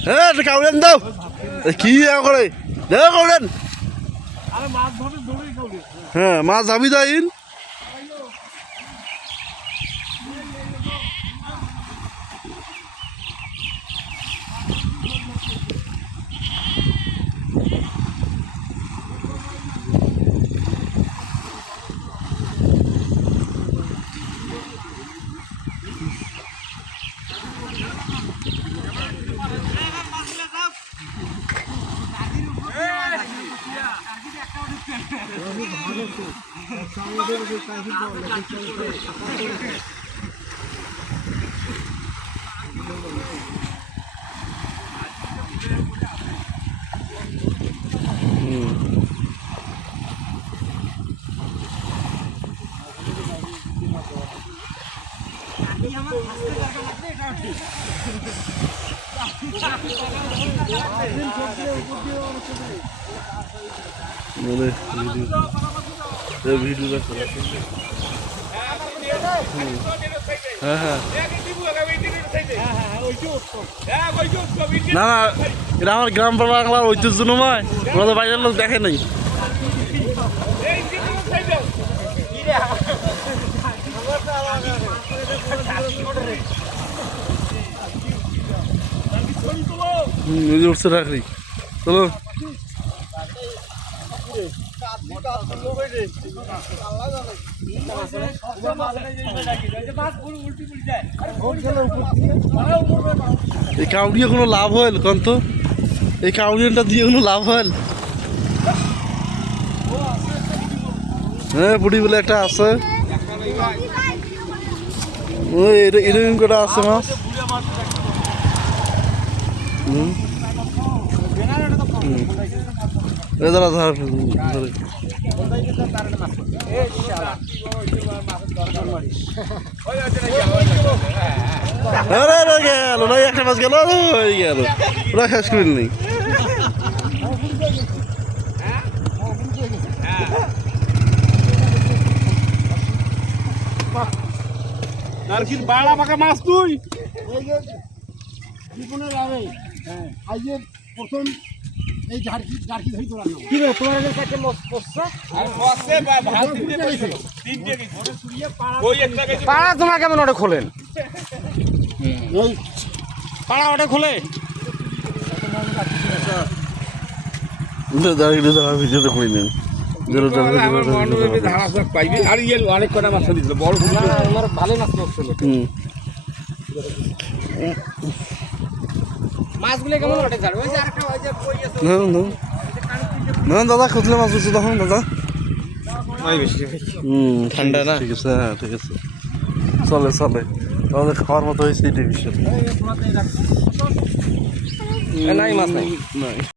হ্যাঁ কাউরেন দাও কি করে দেও কাউরেন হ্যাঁ মাছ যাবি যাইন ভিডিও হ্যাঁ হ্যাঁ না না এটা আমার গ্রাম বাংলার ঐতিহ্যময় ওরা তো বাইরের লোক দেখে নাই উঠছে রাখি চলো এই কাউরিয়া কোনো লাভ হল কন তো এই কাউরিয়ানটা দিয়ে কোনো লাভ হল হ্যাঁ বুড়ি বলে একটা আছে ওই এরকম করে আছে মাছ দাঁড়া ধর গেল না একটা মাছ গেল গেল ওরা শেষ করিল নেই নারকির বাড়া পাকা মাছ তুই প্রথম এই ঝাড়কি ধরি তোলা কি রে তোমার কাছে পড়ছে আর পড়ছে ভাত দিতে কইছে তিনটে গেছে ওই একটা গেছে পাড়া তোমার কেমন ওটা খোলেন ওই পাড়া ওটা খোলে দাঁড়িয়ে দাঁড়া ভিডিওটা করে নিন আর ইয়ে অনেক কটা মাছ দিয়েছিল বড় আমার ভালো মাছ পড়ছিল মাছগুলো কেমন ওঠে স্যার ওই যে আরেকটা ওই যে কই আছে না দাদা খুঁজলে মাছ বুঝছো তখন দাদা ঠান্ডা না ঠিক আছে হ্যাঁ ঠিক আছে চলে চলে তাহলে খাওয়ার মতো হয়েছে এই বিষয় নাই মাছ নাই নাই